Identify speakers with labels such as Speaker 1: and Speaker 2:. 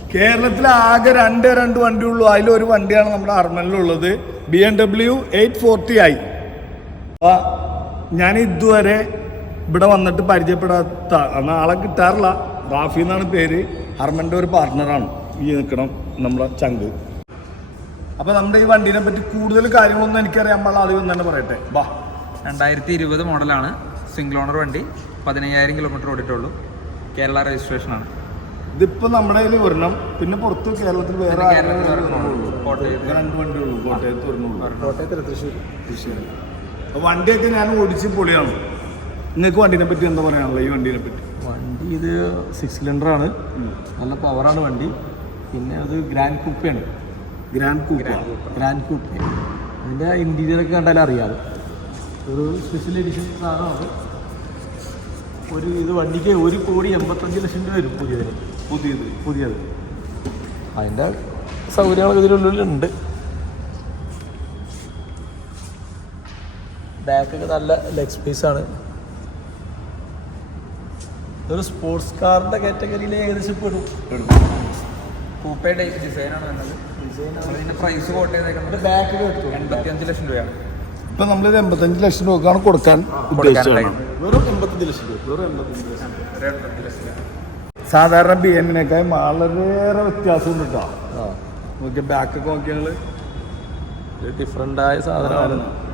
Speaker 1: കേരളത്തിൽ ആകെ രണ്ട് വണ്ടിയുള്ളൂ. അതിലൊരു വണ്ടിയാണ് നമ്മുടെ അർമനിലുള്ളത്, BMW 840i. അപ്പം ഞാൻ ഇതുവരെ ഇവിടെ വന്നിട്ട് പരിചയപ്പെടാത്ത ആളെ കിട്ടാറില്ല. റാഫി എന്നാണ് പേര്. ഹർമൻ്റെ ഒരു പാർട്ട്ണറാണ് ഈ നിൽക്കണം നമ്മുടെ ചങ്ക്. അപ്പോൾ നമ്മുടെ ഈ വണ്ടീനെ പറ്റി കൂടുതൽ കാര്യങ്ങളൊന്നും എനിക്കറിയാൻ പാടില്ല. ആദ്യം തന്നെ പറയട്ടെ.
Speaker 2: 2020 മോഡലാണ്. സിംഗിൾ ഓണർ വണ്ടി. 15,000 കിലോമീറ്റർ ഓടിയിട്ടുള്ളൂ. കേരള രജിസ്ട്രേഷനാണ്.
Speaker 1: ഇതിപ്പോൾ നമ്മുടെ കയ്യിൽ വരണം. പിന്നെ പുറത്ത് കേരളത്തിൽ വേറെ
Speaker 2: കോട്ടയത്ത്
Speaker 1: 2 വണ്ടിയുള്ളൂ. കോട്ടയത്ത് വരണുള്ളൂ. കോട്ടയത്ത് തൃശ്ശൂർ. വണ്ടിയൊക്കെ ഞാൻ ഓടിച്ച് പൊളിയാണ്. നിങ്ങൾക്ക് വണ്ടീനെ പറ്റി എന്താ പറയാനുള്ളത്? ഈ വണ്ടീനെ പറ്റി
Speaker 3: വണ്ടി ഇത് 6 സിലിണ്ടറാണ്. നല്ല പവറാണ് വണ്ടി. പിന്നെ അത് ഗ്രാൻഡ് കൂപ്പയാണ്. ഗ്രാൻഡ് കൂപ്പ. അതിൻ്റെ ഇൻറ്റീരിയറൊക്കെ കണ്ടാലും അറിയാതെ ഒരു സ്പെഷ്യൽ എഡിഷൻ സാധനമാണ്. ഇത് വണ്ടിക്ക് 1,85,00,000 വരും പുതിയത്. അതിൻ്റെ സൗകര്യങ്ങളൊക്കെ ഇതിനുള്ളിലുണ്ട്. ബാക്കൊക്കെ നല്ല ലെഗ് സ്പേസാണ്. ഇതൊരു സ്പോർട്സ് കാറിൻ്റെ കാറ്റഗറിയിൽ ഏകദേശം പെടും.
Speaker 2: കൂപ്പയുടെ ഡിസൈനാണ് വന്നത്. അതിൻ്റെ പ്രൈസ് കോട്ട് ചെയ്തേക്കുന്നത്
Speaker 3: ബാക്ക്
Speaker 2: 85 ലക്ഷം രൂപയാണ്.
Speaker 1: ഇപ്പം നമ്മളിത് 85 ലക്ഷം രൂപക്കാണ് കൊടുക്കാൻ ഉദ്ദേശിച്ചത്.
Speaker 3: വെറും 85 ലക്ഷം രൂപ.
Speaker 1: സാധാരണ BM-നേക്കാൾ വളരെയേറെ വ്യത്യാസമുണ്ട് കേട്ടോ. നോക്കിയ ബാക്കൊക്കെ നോക്കിയാൽ
Speaker 3: ഡിഫറൻ്റായ സാധനമാണ്.